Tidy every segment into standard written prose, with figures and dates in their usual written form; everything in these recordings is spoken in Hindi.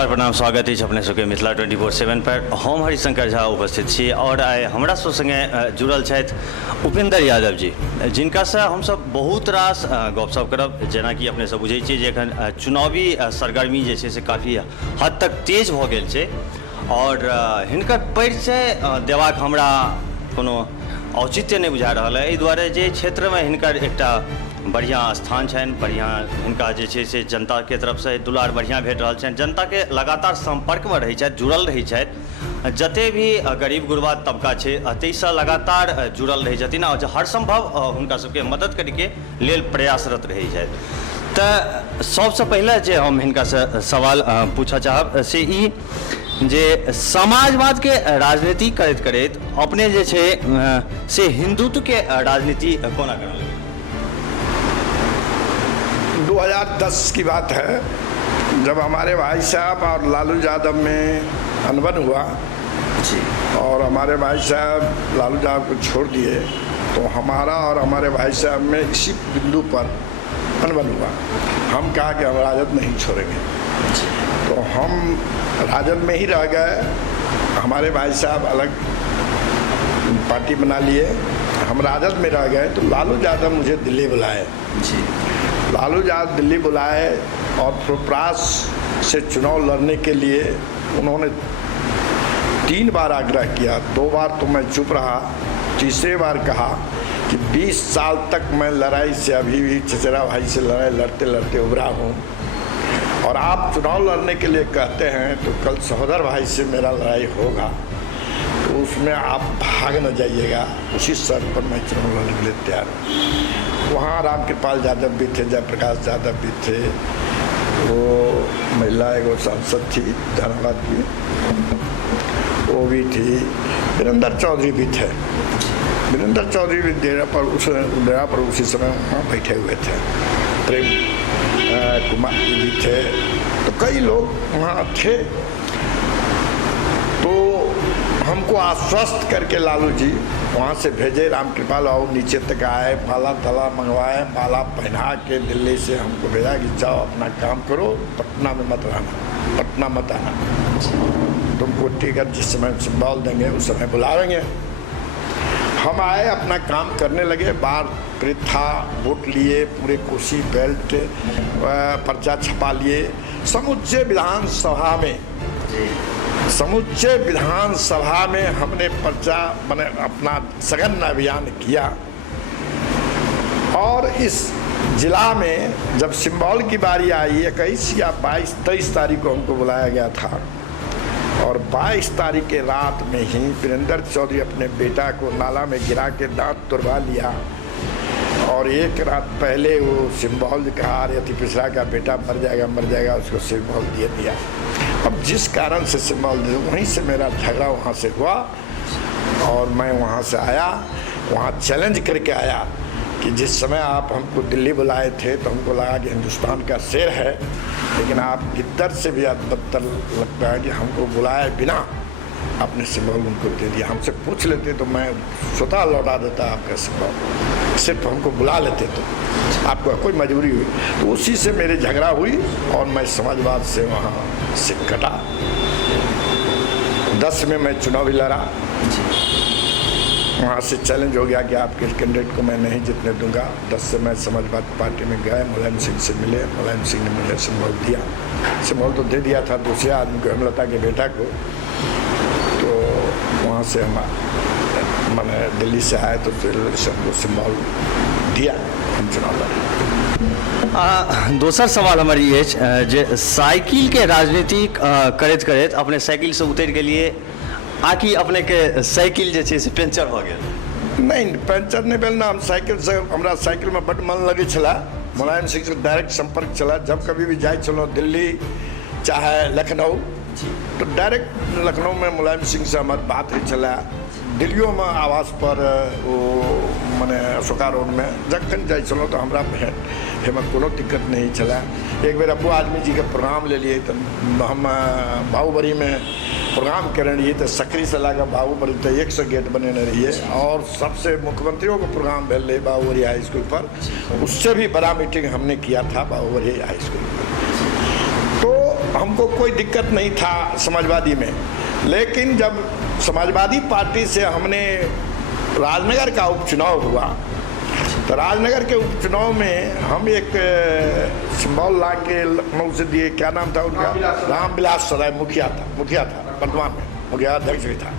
नमस्कार प्रणाम स्वागत है अपने सबके मिथिला 24/7 पर। हम हरिशंकर झा उपस्थित छी और आइ हमरा सब संगे जुड़ल छथि उपेंद्र यादव जी, जिनका से हम सब बहुत रास गपशप करब। जेना कि अपने सब बुझै छियै जे एखन चुनावी सरगर्मी जे छै से काफ़ी हद तक तेज भऽ गेल छै और हिनकर परिचय देबाक हमरा कोनो औचित्य नहीं बुझा रहल है। एहि दुआरे जे क्षेत्र में हिनकर एकटा बढ़िया स्थान छनि, बढ़िया हिनका जे छै से जनता के तरफ से दुलार बढ़िया भेट रहल छनि। जनता के लगातार संपर्क में रहै छथि, जुड़ल रहै छथि। जते भी गरीब गुरबा तबका छै ताहिसँ लगातार जुड़ल रहै छथिन और हर संभव हुनका सबके मदद करैके लेल प्रयासरत रहै छथि। तऽ सबसँ पहिले जे हम हिनका से सवाल पूछऽ चाहब से ई जे समाजवाद के राजनीति करैत करैत अपने जे छै से हिंदुत्व के राजनीति कोना करल? 2010 की बात है, जब हमारे भाई साहब और लालू यादव में अनबन हुआ जी, और हमारे भाई साहब लालू यादव को छोड़ दिए, तो हमारा और हमारे भाई साहब में इसी बिंदु पर अनबन हुआ। हम कहा कि हम राजद नहीं छोड़ेंगे, तो हम राजद में ही रह गए। हमारे भाई साहब अलग पार्टी बना लिए, हम राजद में रह गए। तो लालू यादव मुझे दिल्ली बुलाए जी। लालू यादव दिल्ली बुलाए और प्रयास से चुनाव लड़ने के लिए उन्होंने 3 बार आग्रह किया। 2 बार तो मैं चुप रहा, तीसरे बार कहा कि 20 साल तक मैं लड़ाई से, अभी भी चचेरा भाई से लड़ाई लड़ते लड़ते उभरा हूँ, और आप चुनाव लड़ने के लिए कहते हैं तो कल सहोदर भाई से मेरा लड़ाई होगा, तो उसमें आप भाग न जाइएगा। उसी शर्त पर मैं चुनाव लड़ने के लिए तैयार हूँ। वहाँ रामकृपाल यादव भी थे, जयप्रकाश यादव भी थे, वो महिला एगो सांसद थी धनबाद की, वो भी थी। वीरेंद्र चौधरी भी थे, वीरेंद्र चौधरी भी डेरा पर उसी समय वहाँ बैठे हुए थे। प्रेम कुमार जी भी थे, तो कई लोग वहाँ थे। तो हमको आश्वस्त करके लालू जी वहाँ से भेजे, रामकृपाल आओ नीचे तक आए, माला तला मंगवाए, माला पहना के दिल्ली से हमको भेजा कि जाओ अपना काम करो, पटना में मत रहना, पटना मत आना, तुमको टिकट जिस समय सिंबल देंगे उस समय बुलावेंगे। हम आए, अपना काम करने लगे। बार प्रीथा वोट लिए, पूरे कोसी बेल्ट पर्चा छपा लिए। समुच्चय विधानसभा में हमने पर्चा मैंने अपना सघन अभियान किया। और इस जिला में जब सिंबल की बारी आई, 21 या 22-23 तारीख को हमको बुलाया गया था, और 22 तारीख के रात में ही वीरेंद्र चौधरी अपने बेटा को नाला में गिरा के दांत तुड़वा लिया। और एक रात पहले वो सिंबल कहा, अति पिछड़ा का बेटा मर जाएगा, उसको सिंबल दे दिया। अब जिस कारण से सिंबल दे, वहीं से मेरा झगड़ा वहाँ से हुआ और मैं वहाँ से आया, वहाँ चैलेंज करके आया कि जिस समय आप हमको दिल्ली बुलाए थे तो हमको लगा कि हिंदुस्तान का शेर है, लेकिन आप गिद्दर से भी बदतर लगता है कि हमको बुलाए बिना अपने सिंबल उनको दे दिया। हमसे पूछ लेते तो मैं स्वतः लौटा देता आपका सिंबल, सिर्फ हमको बुला लेते तो आपको कोई मजबूरी हुई। तो उसी से मेरी झगड़ा हुई और मैं समाजवाद से वहाँ से कटा। 10 में मैं चुनाव भी लड़ा, वहाँ से चैलेंज हो गया कि आपके कैंडिडेट को मैं नहीं जीतने दूंगा। 10 से मैं समाजवादी पार्टी में गए, मुलायम सिंह से मिले, मुलायम सिंह ने मुझे सिंबल दिया। सिंबल तो दे दिया था दूसरे आदमी को, हेमलता के बेटा को। तो वहाँ से मैंने दिल्ली से आए तो हमको सिंबल दिया, हम चुनाव लड़े। दोसर सवाल हमारी ये जे साइकिल के राजनीति करैत करैत अपने साइकिल से उतर गेलिए, आकि अपने के साइकिल जे छै से पंचर हो गेल? नहीं, पंचर नहीं भेल ना। हम साइकिल से, हमरा साइकिल में बड़ मन लगे छला। मुलायम सिंह से डायरेक्ट संपर्क चला। जब कभी भी जाए चलो दिल्ली चाहे लखनऊ, तो डायरेक्ट लखनऊ में मुलायम सिंह से हमारी बात ही चला। दिल्लियों में आवास पर वो मैंने अशोका रोड में जखन जाए चलो तो हमारा हेमत कोनो दिक्कत नहीं चला। एक बेर अबू आदमी जी के प्रोग्राम ले लिए, तो हम बाहुबली में प्रोग्राम कर रही तो सकरी से लाकर बाहुबली तो 100 गेट बने न रही है। और सबसे मुख्यमंत्रियों का प्रोग्राम भेल रही बाहुबली हाई स्कूल पर, उससे भी बड़ा मीटिंग हमने किया था बाहुबली हाई स्कूल पर। तो हमको कोई दिक्कत नहीं था समाजवादी में, लेकिन जब समाजवादी पार्टी से हमने राजनगर का उपचुनाव हुआ तो राजनगर के उपचुनाव में हम एक सिंबल ला के लखनऊ से दिए, क्या नाम था उनका, रामविलास सराय मुखिया था वर्तमान में मुखिया अध्यक्ष भी था,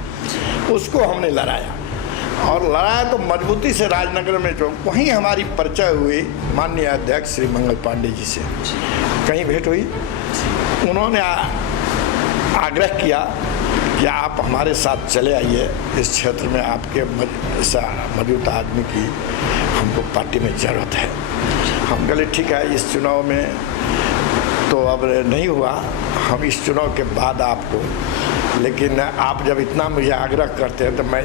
उसको हमने लड़ाया और लड़ाया तो मजबूती से राजनगर में। जो वहीं हमारी परिचय हुई माननीय अध्यक्ष श्री मंगल पांडे जी से, कहीं भेंट हुई, उन्होंने आग्रह किया कि आप हमारे साथ चले आइए, इस क्षेत्र में आपके मौजूद आदमी की हमको पार्टी में ज़रूरत है। हम कहले ठीक है, इस चुनाव में तो अब नहीं हुआ, हम इस चुनाव के बाद आपको, लेकिन आप जब इतना मुझे आग्रह करते हैं तो मैं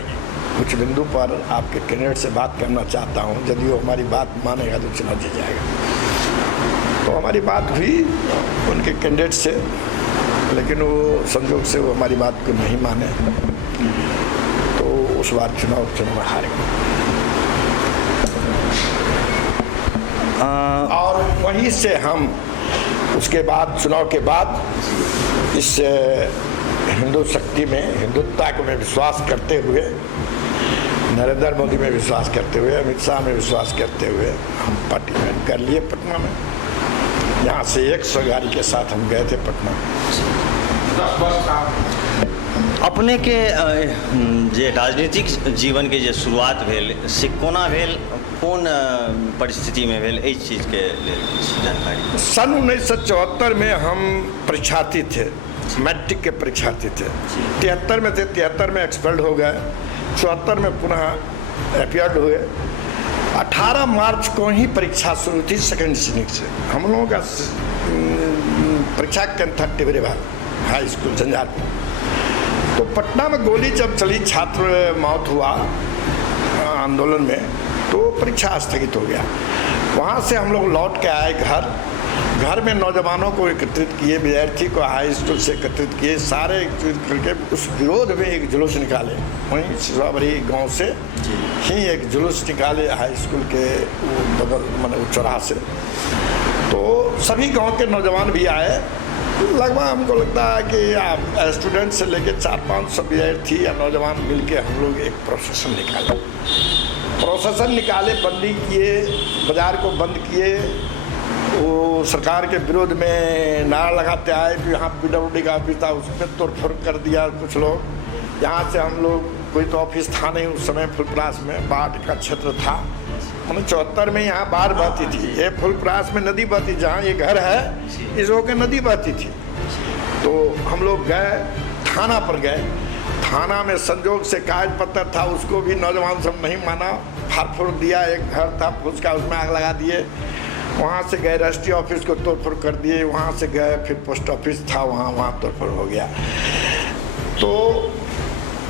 कुछ बिंदु पर आपके कैंडिडेट से बात करना चाहता हूं, यदि वो हमारी बात मानेगा तो चुनाव जीत जाएगा। तो हमारी बात हुई उनके कैंडिडेट से, लेकिन वो संजोग से वो हमारी बात को नहीं माने, तो उस बार चुनाव हार गए। और वहीं से हम उसके बाद चुनाव के बाद इस हिंदू शक्ति में, हिंदुत्व में विश्वास करते हुए, नरेंद्र मोदी में विश्वास करते हुए, अमित शाह में विश्वास करते हुए हम पार्टी ज्वाइन कर लिए पटना में। यहाँ से 100 गाड़ी के साथ हम गए थे पटना। अपने के जे राजनीतिक जीवन के जे शुरुआत भेल से कोना भेल, कौन परिस्थिति में भेल, इस चीज के जानकारी। सन 1974 में हम परीक्षार्थी थे, मैट्रिक के परीक्षार्थी थे। 73 में थे, 73 में एक्सपेल्ड हो गए, 74 में पुनः अपीयर्ड हुए। 18 मार्च को ही परीक्षा शुरू थी सेकेंड श्रेणी से। हम लोगों का परीक्षा केंद्र था टिबरेवाल हाई स्कूल झंझारपुर। तो पटना में गोली जब चली, छात्र मौत हुआ आंदोलन में, तो परीक्षा स्थगित हो गया। वहाँ से हम लोग लौट के आए घर में नौजवानों को एकत्रित किए, विद्यार्थी को हाई स्कूल से एकत्रित किए, सारे एकत्रित करके उस विरोध में एक जुलूस निकाले। वहीं सिसावरी गांव से ही एक जुलूस निकाले हाई स्कूल के बगल माने चौराहा से। तो सभी गांव के नौजवान भी आए, लगभग हमको लगता है कि स्टूडेंट से लेकर 400-500 विद्यार्थी या नौजवान मिलके हम लोग एक प्रोसेसन निकाले, बंदी किए, बाजार को बंद किए, वो सरकार के विरोध में नारा लगाते आए। फिर यहाँ PWD का ऑफिस था, उसमें तोड़फोड़ कर दिया कुछ लोग। यहाँ से हम लोग, कोई तो ऑफिस था नहीं उस समय, फुलपरास में बाढ़ का क्षेत्र था, मतलब 74 में यहाँ बाढ़ बहती थी। ये फुलपरास में नदी बहती, जहाँ ये घर है इस होकर नदी बहती थी। तो हम लोग गए, थाना पर गए, थाना में संजोग से कागज पत्र था, उसको भी नौजवान सब नहीं माना, फाड़ दिया। एक घर था उसका, उसमें आग लगा दिए। वहाँ से गए राष्ट्रीय ऑफिस को तोड़फोड़ कर दिए। वहाँ से गए फिर पोस्ट ऑफिस था, वहाँ तोड़फोड़ हो गया। तो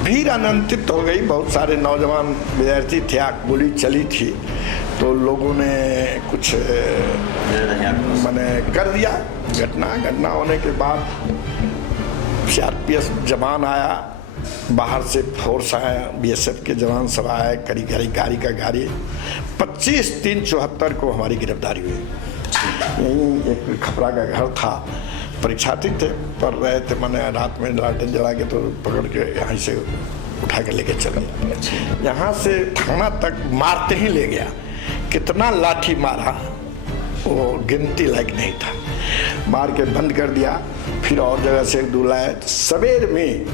भीड़ अनियंत्रित हो गई, बहुत सारे नौजवान विद्यार्थी थे, गोली चली थी, तो लोगों ने कुछ मैंने कर दिया। घटना होने के बाद CRPF जवान आया, बाहर से फोर्स आया, BSF के जवान सब आए, गाड़ी का गाड़ी 25/3/74 को हमारी गिरफ्तारी हुई। यहीं एक खपरा का घर था, परीक्षार्थी थे, पढ़ रहे थे, मैंने रात में लालटेन जला के तो पकड़ के यहाँ से उठा के लेके चल गया। यहाँ से थाना तक मारते ही ले गया। कितना लाठी मारा वो गिनती लायक नहीं था, मार के बंद कर दिया। फिर और जगह से बुलाए, तो सवेर में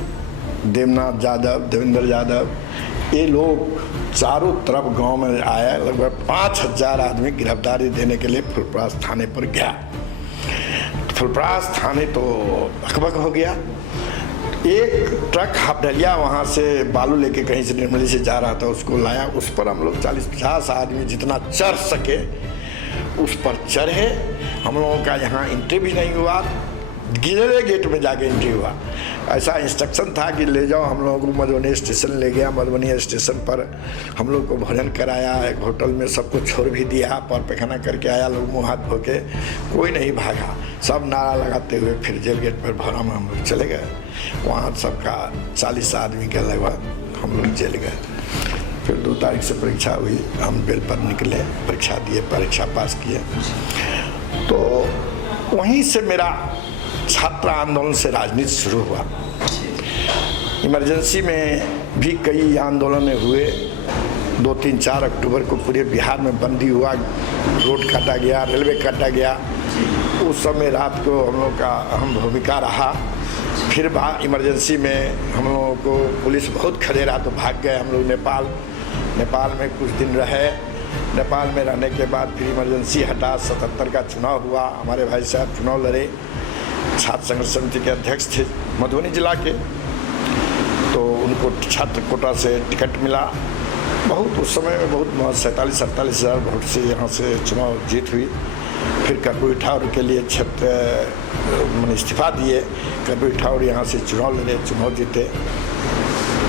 देवनाथ यादव, देवेंद्र यादव, ये लोग चारों तरफ गांव में आया। लगभग 5000 आदमी गिरफ्तारी देने के लिए फुलपरास थाने पर गया। फुलपरास थाने तो अकबक हो गया। एक ट्रक हाफडलिया वहाँ से बालू लेके कहीं से निर्मली से जा रहा था, उसको लाया। उस पर हम लोग 40-50 आदमी जितना चढ़ सके उस पर चढ़े। हम लोगों का यहाँ एंट्री भी नहीं हुआ, गिरे गेट में जाके एंट्री हुआ। ऐसा इंस्ट्रक्शन था कि ले जाओ। हम लोगों को मधुबनी स्टेशन ले गया। मधुबनी स्टेशन पर हम लोग को भोजन कराया, एक होटल में सबको छोड़ भी दिया, पर पैखाना करके आया। लोग मुँह हाथ धो के, कोई नहीं भागा, सब नारा लगाते हुए फिर जेल गेट पर भरा में हम लोग चले गए। वहाँ सबका 40 आदमी के लगभग हम लोग जेल गए। फिर 2 तारीख से परीक्षा हुई, हम बेल पर निकले, परीक्षा दिए, परीक्षा पास किए। तो वहीं से मेरा छात्र आंदोलन से राजनीति शुरू हुआ। इमरजेंसी में भी कई आंदोलन हुए। 2, 3, 4 अक्टूबर को पूरे बिहार में बंदी हुआ, रोड काटा गया, रेलवे काटा गया। उस समय रात को हम लोग का अहम भूमिका रहा। फिर इमरजेंसी में हम लोगों को पुलिस बहुत खदेड़ा तो भाग गए हम लोग नेपाल में कुछ दिन रहे। नेपाल में रहने के बाद फिर इमरजेंसी हटा, 77 का चुनाव हुआ। हमारे भाई साहब चुनाव लड़े, छात्र संघर्ष समिति के अध्यक्ष थे मधुबनी जिला के, तो उनको छात्र कोटा से टिकट मिला। बहुत उस समय में बहुत 47-48 हज़ार वोट से यहाँ से चुनाव जीत हुई। फिर कर्पूरी ठाकुर के लिए मैंने इस्तीफा दिए, कर्पूरी ठाकुर यहाँ से चुनाव लड़े, चुनाव जीते।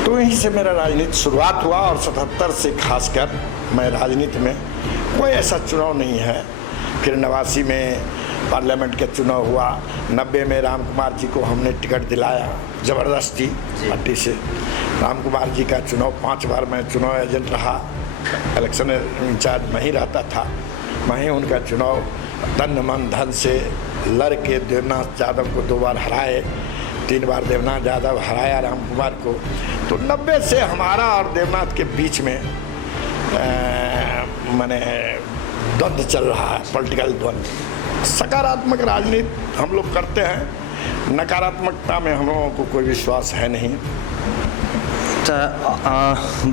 तो यहीं से मेरा राजनीति शुरुआत हुआ। और 77 से खासकर मैं राजनीति में कोई ऐसा चुनाव नहीं है। फिर 89 में पार्लियामेंट का चुनाव हुआ। 90 में राम कुमार जी को हमने टिकट दिलाया ज़बरदस्ती पार्टी से। राम कुमार जी का चुनाव 5 बार मैं चुनाव एजेंट रहा, इलेक्शन इंचार्ज मैं ही रहता था। मैं ही उनका चुनाव तन मन धन से लड़ के देवनाथ यादव को 2 बार हराए, 3 बार देवनाथ यादव हराया राम कुमार को। तो 90 से हमारा और देवनाथ के बीच में मैंने द्वंद्व चल रहा है, पॉलिटिकल द्वंद्व। सकारात्मक राजनीति हम लोग करते हैं, नकारात्मकता में हम लोगों को कोई विश्वास है नहीं।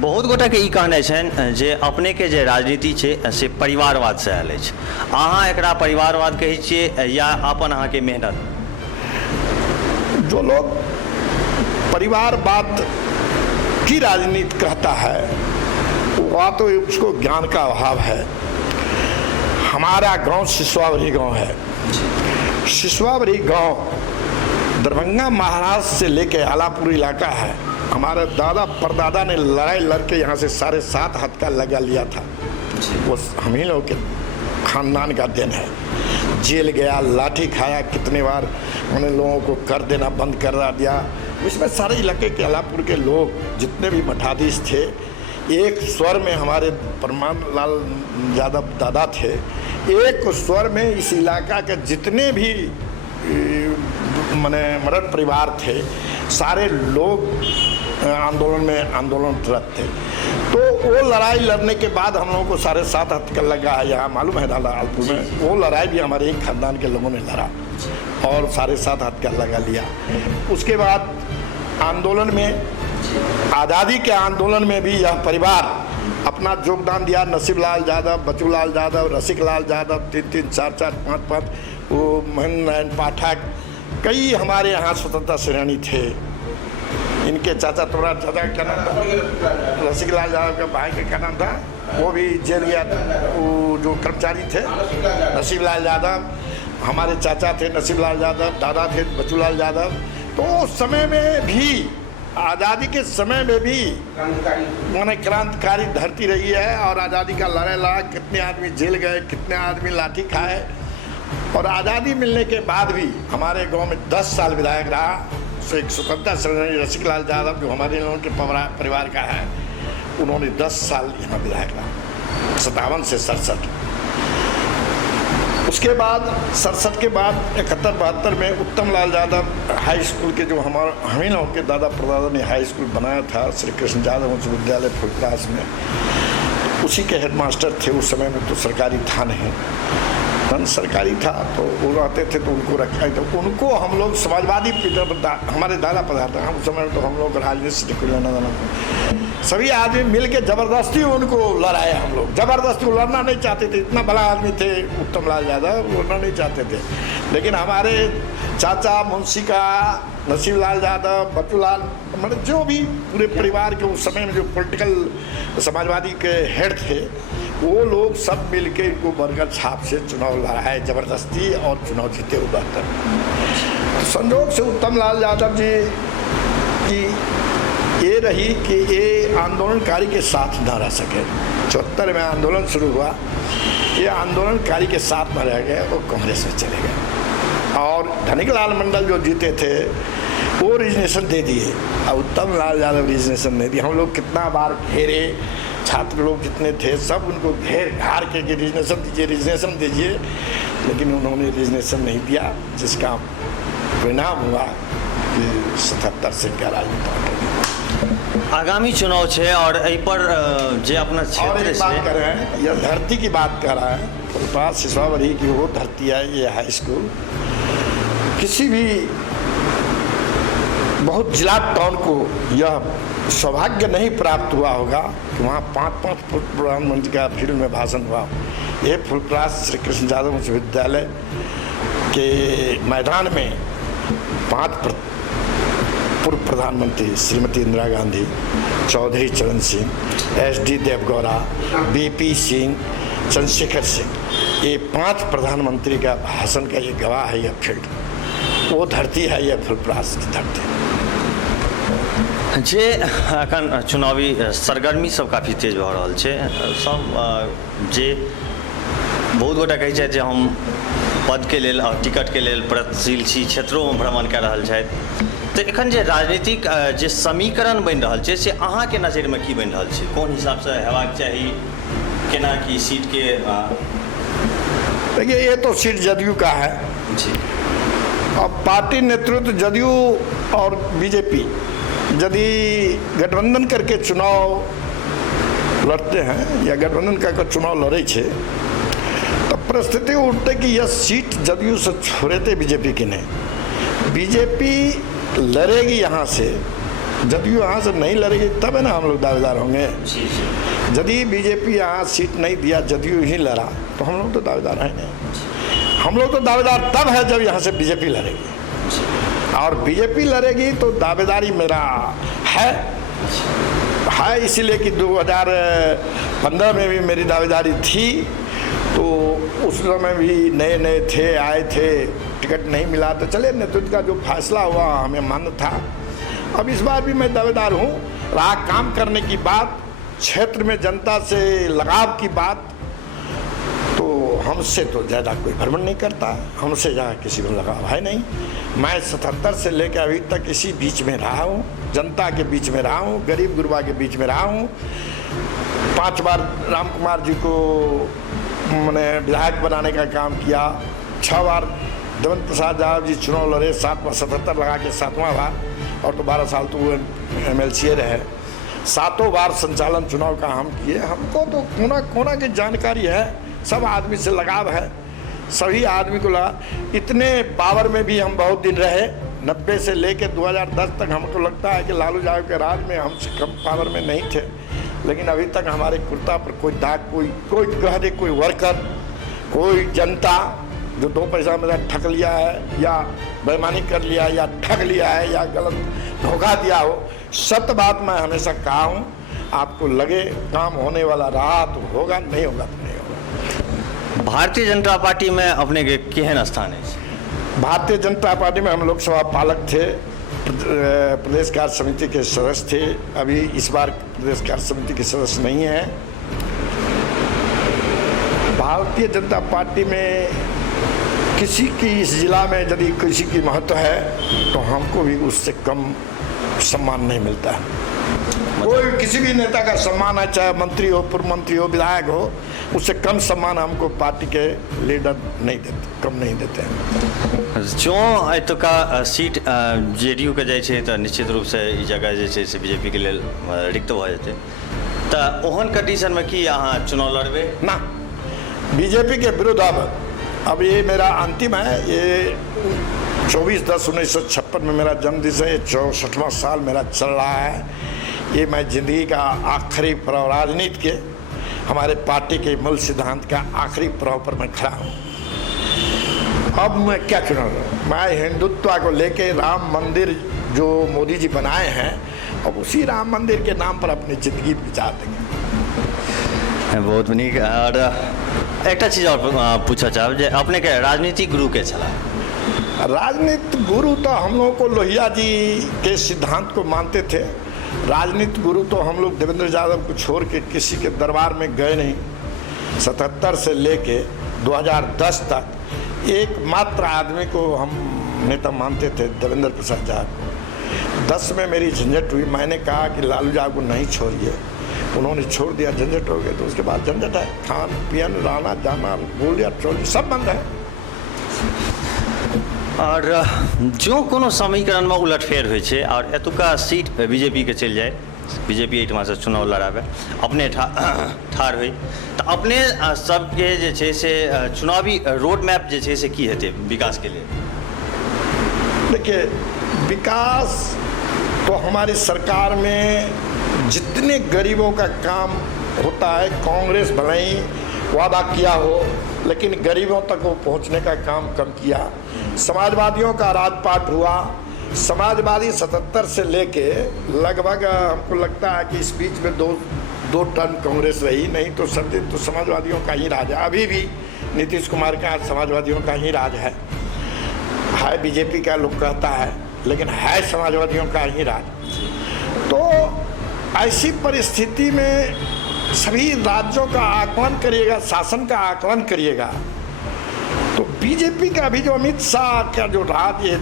बहुत गोटा के ई कहने छनि जे अपने के जे राजनीति छै से परिवारवाद से आयल अछि। अहाँ एकरा परिवारवाद कहै छियै या अपन अहाँ के मेहनत? जो लोग परिवारवाद की राजनीति कहता है वह तो उसको ज्ञान का अभाव है। हमारा गांव सिसवावरी गांव है। सिसवावरी गांव दरभंगा महाराष्ट्र से लेके आलापुर इलाका है। हमारे दादा परदादा ने लड़ाई लड़के यहाँ से 7.5 हाथ का लगा लिया था। वो हम ही लोग के खानदान का दिन है। जेल गया, लाठी खाया कितने बार, उन्हें लोगों को कर देना बंद करा दिया। इसमें सारे इलाके के आलापुर के लोग जितने भी मठाधीश थे, एक स्वर में हमारे परमान लाल यादव दादा थे, एक स्वर में इस इलाका के जितने भी मर्द परिवार थे, सारे लोग आंदोलनरत थे। तो वो लड़ाई लड़ने के बाद हम लोगों को 7.5 हाथ का लगा है, यहाँ मालूम है लालपुर में। वो लड़ाई भी हमारे एक खानदान के लोगों ने लड़ा और 7.5 हाथ का लगा लिया। उसके बाद आंदोलन में, आज़ादी के आंदोलन में भी यह परिवार अपना योगदान दिया। नसीब लाल यादव, बचूलाल यादव, रसिक लाल यादव, 3-3, 4-4, 5-5, वो महेंद्र नारायण पाठक, कई हमारे यहाँ स्वतंत्रता सेनानी थे। इनके चाचा, तुम्हारा चाचा क्या नाम था? रसिक लाल यादव के भाई का क्या नाम था? वो भी जेल गया था। वो जो कर्मचारी थे नसीब लाल यादव, हमारे चाचा थे नसीब लाल यादव, दादा थे बचूलाल यादव। तो उस समय में भी, आज़ादी के समय में भी मैंने क्रांतिकारी धरती रही है। और आज़ादी का लड़ाई लड़ा, कितने आदमी जेल गए, कितने आदमी लाठी खाए। और आज़ादी मिलने के बाद भी हमारे गांव में 10 साल विधायक रहा। तो एक स्वतंत्रता सेनानी रसिक लाल यादव, जो हमारे लोगों के परिवार का है, उन्होंने 10 साल यहाँ विधायक रहा, 57 से 67। उसके बाद 67 के बाद 71-72 में उत्तम लाल यादव हाई स्कूल के, जो हम ही लोगों के दादा परदादा ने हाई स्कूल बनाया था, श्री कृष्ण यादव उच्च विद्यालय फुलपरास में, उसी के हेडमास्टर थे। उस समय में तो सरकारी था नहीं, धन सरकारी था, तो वो रहते थे तो उनको रखा। तो उनको हम लोग समाजवादी, हमारे दादा पदार्थ, उस समय में तो हम लोग राजनीति से निकल लेना देना, सभी आदमी मिल के ज़बरदस्ती उनको लड़ाए। हम लोग ज़बरदस्ती लड़ना नहीं चाहते थे, इतना बड़ा आदमी थे उत्तम लाल यादव, लड़ना नहीं चाहते थे। लेकिन हमारे चाचा मुंशी का, नसीब लाल यादव, बचूलाल, मतलब जो भी पूरे परिवार के उस समय में जो पॉलिटिकल समाजवादी के हेड थे, वो लोग सब मिल के इनको बरगद छाप से चुनाव लड़ाए ज़बरदस्ती और चुनाव जीते 72। संयोग से उत्तम लाल यादव जी की ये रही कि ये आंदोलनकारी के साथ ना रह सके। 74 में आंदोलन शुरू हुआ, ये आंदोलनकारी के साथ न रह गए, वो कांग्रेस में चले गए। और धनिकलाल मंडल जो जीते थे वो रिजनेशन दे दिए, और उत्तम लाल यादव रिजनेशन नहीं दिए। हम लोग कितना बार घेरे, छात्र लोग जितने थे सब उनको घेर घार के रिजनेशन दीजिए, रिजनेशन दीजिए, लेकिन उन्होंने रिजनेशन नहीं दिया, जिसका परिणाम हुआ कि 77 से क्या राजनीति। आगामी चुनाव है और एहि पर जे अपना और क्षेत्र एक बात से कर रहे हैं, यह धरती की बात कर रहा है, फुलपरास सिसवावरी की वो धरती है, ये हाई स्कूल। किसी भी बहुत जिला टाउन को यह सौभाग्य नहीं प्राप्त हुआ होगा कि वहाँ 5-5 प्रधानमंत्री का फील्ड में भाषण हुआ। ये फुलपरास श्री कृष्ण यादव उच्च विद्यालय के मैदान में 5 पूर्व प्रधानमंत्री श्रीमती इंदिरा गांधी, चौधरी चरण सिंह, SD देवगौड़ा, BP सिंह, चंद्रशेखर सिंह, ये 5 प्रधानमंत्री का भाषण का ये गवाह है। यह फील्ड वो धरती है, यह फुलपरास की धरती। जे अखन चुनावी सरगर्मी सब काफी तेज भऽ रहल छै। सब जे बहुत गोटा कहै छथि जे हम पद के लेल और टिकट के लेल प्रयत्नशील छी, क्षेत्रों में भ्रमण कऽ रहल छथि। तो एखन जे राजनीतिक जे समीकरण बनि रहल छै से अहाँके नजरिमे की बनि रहल छै, कोन हिसाबसँ हेबाक चाही, केना की सीट के देखिए, ये तो सीट जदयू का है जी। अब पार्टी नेतृत्व जदयू और बीजेपी यदि गठबंधन करके चुनाव लड़ते हैं या गठबंधन करके चुनाव लड़े छे तो परिस्थिति उठते कि यह सीट जदयू से छोड़ते बीजेपी की नहीं। बीजेपी लड़ेगी यहाँ से, जदयू यहाँ से नहीं लड़ेगी, तब है ना हम लोग दावेदार होंगे। यदि बीजेपी यहाँ सीट नहीं दिया, जदयू ही लड़ा, तो हम लोग तो दावेदार हैं नहीं। हम लोग तो दावेदार तब है जब यहाँ से बीजेपी लड़ेगी, और बीजेपी लड़ेगी तो दावेदारी मेरा है इसीलिए कि 2015 में भी मेरी दावेदारी थी। तो उस समय भी नए थे, आए थे, टिकट नहीं मिला, तो चले नेतृत्व का जो फैसला हुआ हमें मान्य था। अब इस बार भी मैं दावेदार हूँ। रहा काम करने की बात, क्षेत्र में जनता से लगाव की बात, तो हमसे तो ज़्यादा कोई भ्रमण नहीं करता, हमसे ज़्यादा किसी को लगाव है नहीं। मैं 77 से लेकर अभी तक इसी बीच में रहा हूँ, जनता के बीच में रहा हूँ, गरीब गुरबा के बीच में रहा हूँ। 5 बार राम कुमार जी को मैंने विधायक बनाने का काम किया, 6 बार देवेंद्र प्रसाद यादव जी चुनाव लड़े, 7 बार 77 लगा के 7वां बार, और तो 12 साल तो वो MLC रहे। 7 बार संचालन चुनाव का हम किए। हमको तो कोना कोना की जानकारी है, सब आदमी से लगाव है, सभी आदमी को लगा। इतने पावर में भी हम बहुत दिन रहे, 90 से लेकर 2010 तक। हमको लगता है कि लालू यादव के राज में हमसे कम पावर में नहीं थे, लेकिन अभी तक हमारे कुर्ता पर कोई दाग, कोई कह दे, कोई वर्कर, कोई जनता जो 2 पैसा मेरा ठग लिया है या बेईमानी कर लिया या ठग लिया है या गलत धोखा दिया हो, सत्य बात मैं हमेशा कहा हूँ। आपको लगे काम होने वाला रहा तो होगा, नहीं होगा तो नहीं होगा। भारतीय जनता पार्टी में अपने के केहन स्थान है? भारतीय जनता पार्टी में हम लोकसभा पालक थे, प्रदेश कार्य समिति के सदस्य थे। अभी इस बार प्रदेश कार्य समिति के सदस्य नहीं है। भारतीय जनता पार्टी में किसी की इस जिला में यदि किसी की महत्व है तो हमको भी उससे कम सम्मान नहीं मिलता है। कोई किसी भी नेता का सम्मान है, चाहे मंत्री हो, पूर्व मंत्री हो, विधायक हो, उससे कम सम्मान हमको पार्टी के लीडर नहीं देते, कम नहीं देते हैं। जो एतुका सीट JDU के जाइ छै तऽ निश्चित रूप से ई जगह जे छै से बीजेपी के लेल रिक्त भऽ जेतै, तऽ ओहन कंडीशन में की अहाँ चुनाव लड़बै? ना, बीजेपी के विरुद्ध अब ये मेरा अंतिम है। ये 24/10/1956 में मेरा जन्मदिन है, 64वां साल मेरा चल रहा है। ये मैं जिंदगी का आखिरी पड़ाव, राजनीति के हमारे पार्टी के मूल सिद्धांत का आखिरी पड़ाव पर मैं खड़ा हूँ। अब मैं क्या चुनाव लड़ूं? मैं हिंदुत्व को लेके राम मंदिर जो मोदी जी बनाए हैं, अब उसी राम मंदिर के नाम पर अपनी जिंदगी बिता देंगे। बहुत नीक। और एक चीज और पूछा चाहब जे अपने के राजनीतिक गुरु के छला? राजनीतिक गुरु तो हम लोगों को लोहिया जी के सिद्धांत को मानते थे। राजनीतिक गुरु तो हम लोग देवेंद्र यादव को छोड़ के किसी के दरबार में गए नहीं। 77 से लेके 2010 तक एकमात्र आदमी को हम नेता मानते थे, देवेंद्र प्रसाद यादव को। 10 में मेरी झंझट हुई, मैंने कहा कि लालू यादव को नहीं छोड़िए, उन्होंने छोड़ दिया, झंझट हो गया। तो उसके बाद झंझट है, खान पियन, रहना जाना, बोलिया चोली सब बंद है। और जो कोनो समीकरण में उलटफेर होइ छै और एतुका सीट बीजेपी के चलि जाए, बीजेपी एहिठमा से चुनाव लड़ाबे, अपने ठाढ़ होइ, तो अपने सबके जे छै से चुनावी रोड मैप जे छै से की हेतै विकास के लिए? देखिए, विकास तो हमारी सरकार में जितने गरीबों का काम होता है, कांग्रेस भले ही वादा किया हो लेकिन गरीबों तक वो पहुंचने का काम कम किया। समाजवादियों का राजपाट हुआ, समाजवादी 77 से लेके लगभग हमको लगता है कि इस बीच में दो टर्म कांग्रेस रही, नहीं तो सब दिन तो समाजवादियों का ही राज है। अभी भी नीतीश कुमार का समाजवादियों का ही राज है बीजेपी का लोग कहता है, लेकिन है समाजवादियों का ही राज। तो ऐसी परिस्थिति में सभी राज्यों का आकलन करिएगा, शासन का आकलन करिएगा, तो बीजेपी का भी जो अमित शाह का जो राज ये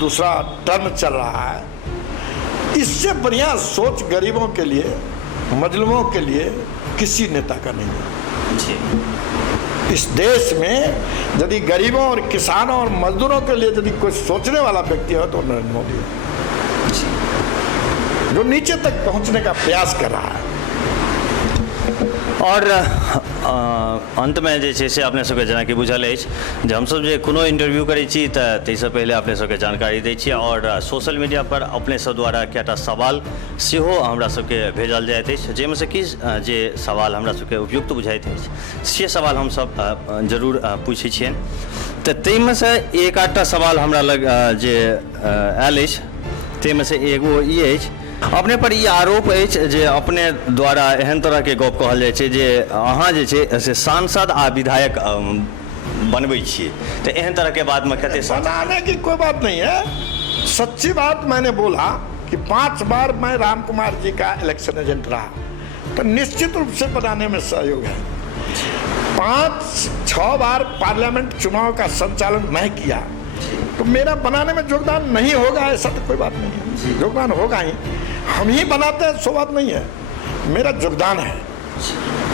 दूसरा टर्म चल रहा है, इससे बढ़िया सोच गरीबों के लिए, मजलूमों के लिए किसी नेता का नहीं है। इस देश में यदि गरीबों और किसानों और मजदूरों के लिए यदि कोई सोचने वाला व्यक्ति है तो नरेंद्र मोदी है, जो नीचे तक पहुंचने का प्रयास कर रहा है। और अंत में जे छै से अपने सबके जेना कि बुझल अछि जे हमसब जे कोनो इंटरव्यू करै छी तऽ ताहिसँ पहिले अपने सबके जानकारी दै छियै, और सोशल मीडिया पर अपने सब द्वारा कएटा सवाल सेहो हमरा सबके भेजल जाइत अछि, जाहिमे से कि जे सवाल हमरा सबके उपयुक्त बुझाइत अछि से सवाल हमसब जरूर पूछै छियनि। तऽ ताहिमे से एक आधटा सवाल हमरा लग जे आयल अछि, ताहिमे से एगो ई अछि, अपने पर ई आरोप अछि जे अपने द्वारा एहन तरह के गप कहल जाइ छै जे अहाँ जे छै से सांसद आ विधायक बनबै छियै, तो एहन तरह के बात में कहते बनाने की कोई बात नहीं है। सच्ची बात मैंने बोला कि 5 बार मैं राम कुमार जी का इलेक्शन एजेंट रहा, तो निश्चित रूप से बनाने में सहयोग है। 5-6 बार पार्लियामेंट चुनाव का संचालन मैं किया, तो मेरा बनाने में योगदान नहीं होगा ऐसा तो कोई बात नहीं है, योगदान होगा ही। हम ही बनाते हैं सो बात नहीं है, मेरा योगदान है,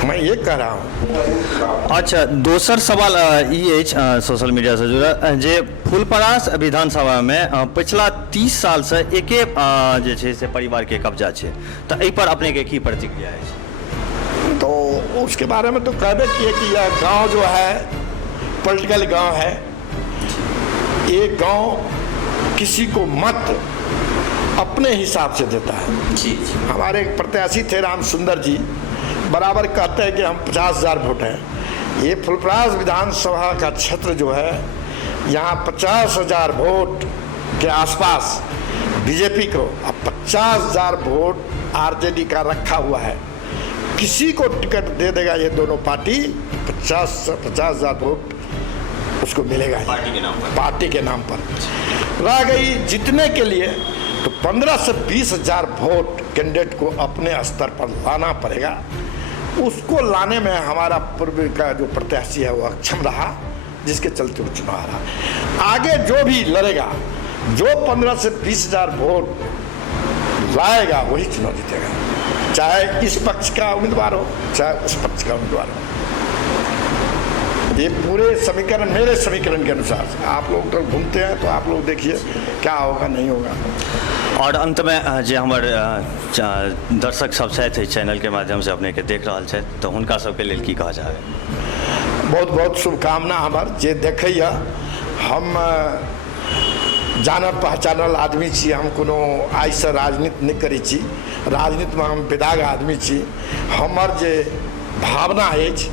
मैं ये कह रहा हूँ। अच्छा, दोसर सवाल ई अछि सोशल मीडिया से जुड़ल जे फुलपरास विधानसभा में पिछला 30 साल से एके जे छै से परिवार के कब्जा छै, तो एहि पर अपने के की प्रतिक्रिया है? तो उसके बारे में तो कहबे किए कि यह गांव जो है पॉलिटिकल गांव है, ये गांव किसी को मत अपने हिसाब से देता है। जी। हमारे एक प्रत्याशी थे राम सुंदर जी, बराबर कहते हैं कि हम 50,000 वोट हैं। ये फुलपरास विधानसभा का क्षेत्र जो है, यहाँ 50,000 वोट के आसपास बीजेपी को, अब 50,000 वोट आरजेडी का रखा हुआ है। किसी को टिकट दे देगा ये दोनों पार्टी, 50,000 वोट उसको मिलेगा पार्टी के नाम पर। रह गई जीतने के लिए तो 15 से 20,000 वोट कैंडिडेट को अपने स्तर पर लाना पड़ेगा। उसको लाने में हमारा पूर्व का जो प्रत्याशी है वो अक्षम रहा, जिसके चलते वो चुनाव हारा। आगे जो भी लड़ेगा, जो 15 से 20,000 वोट लाएगा वही चुनाव जीतेगा, चाहे इस पक्ष का उम्मीदवार हो चाहे उस पक्ष का उम्मीदवार हो। ये पूरे समीकरण मेरे समीकरण के अनुसार, आप लोग तो घूमते हैं तो आप लोग देखिए क्या होगा नहीं होगा। और अंत में जे हमर दर्शक सब छथि चैनल के माध्यम से अपने के देख रहा है, तो उनका सबके लेल की कहा जाए? बहुत बहुत शुभकामना हमर जे देखैया। हम जानल पहचानल आदमी छी, हम कोनो आइ से राजनीति नहीं करै छी, राजनीति में हम विदाग आदमी छी। हमर जे भावना अछि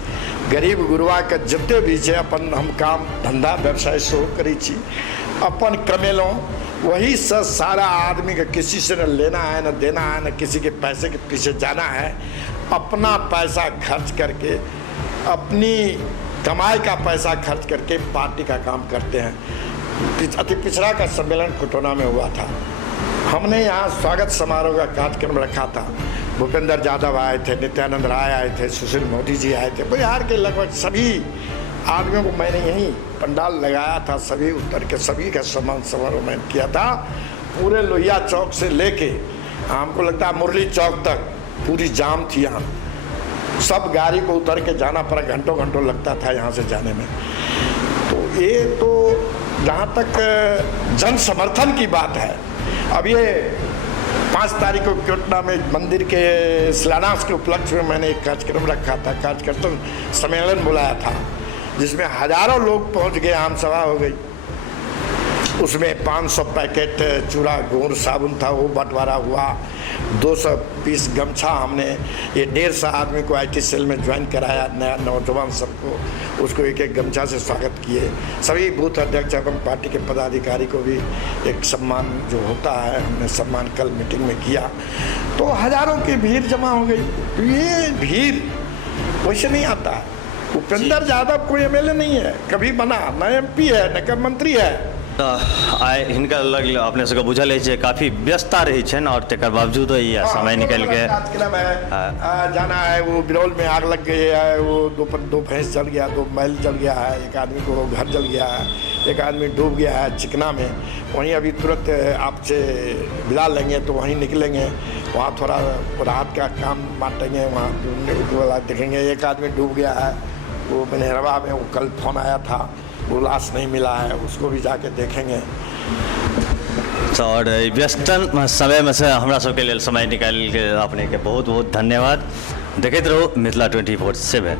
गरीब गुरुआ के जते भी छै, अपन हम काम धंधा व्यवसाय सेहो करै छी, अपन कमेलहुँ वही से सारा आदमी के किसी से न लेना है न देना है, न किसी के पैसे के पीछे जाना है। अपना पैसा खर्च करके, अपनी कमाई का पैसा खर्च करके पार्टी का काम करते हैं। अति पिछड़ा का सम्मेलन खुटौना में हुआ था, हमने यहाँ स्वागत समारोह का कार्यक्रम रखा था। भूपेंद्र यादव आए थे, नित्यानंद राय आए थे, सुशील मोदी जी आए थे, बिहार के लगभग सभी आदमियों को मैंने यहीं पंडाल लगाया था, सभी उतर के सभी का सम्मान समारोह मैंने किया था। पूरे लोहिया चौक से लेके हमको लगता है मुरली चौक तक पूरी जाम थी, यहाँ सब गाड़ी को उतर के जाना पड़ा, घंटों घंटों लगता था यहाँ से जाने में। तो ये तो जहाँ तक जन समर्थन की बात है, अब ये 5 तारीख को कोटना में मंदिर के शिलान्यास के उपलक्ष्य में मैंने एक कार्यक्रम रखा था, कार्यकर्ता सम्मेलन बुलाया था, जिसमें हजारों लोग पहुंच गए, आम सभा हो गई। उसमें 500 पैकेट चूड़ा गुड़ साबुन था, वो बंटवारा हुआ। 200 पीस गमछा हमने ये 150 आदमी को IT सेल में ज्वाइन कराया, नया नौजवान सबको, उसको एक एक गमछा से स्वागत किए। सभी बूथ अध्यक्ष एवं पार्टी के पदाधिकारी को भी एक सम्मान जो होता है, हमने सम्मान कल मीटिंग में किया। तो हजारों की भीड़ जमा हो गई। तो ये भीड़ वैसे नहीं आता है। उपेंद्र यादव कोई MLA नहीं है, कभी बना, न MP है न कभी मंत्री है। आइ हिनका लग अपने सबके बुझल है काफी व्यस्तता रही छन और तेकर बावजूद ये समय निकल के कार्यक्रम है, जाना है। वो बिरौल में आग लग गई है, वो 2 भैंस जल गया, 2 बैल जल गया है, एक आदमी को घर जल गया है, एक आदमी डूब गया है चिकना में। वहीं अभी तुरंत आपसे बिला लेंगे तो वहीं निकलेंगे, वहाँ थोड़ा राहत का काम बांटेंगे, वहाँ देखेंगे। एक आदमी डूब गया है, वो मेहरबा में, वो कल फोन आया था, वो लाश नहीं मिला है, उसको भी जाके देखेंगे। और व्यस्तन समय में से हमरा सबके लिए समय निकाल के अपने के बहुत बहुत धन्यवाद। देखते रहो मिथिला 24/7।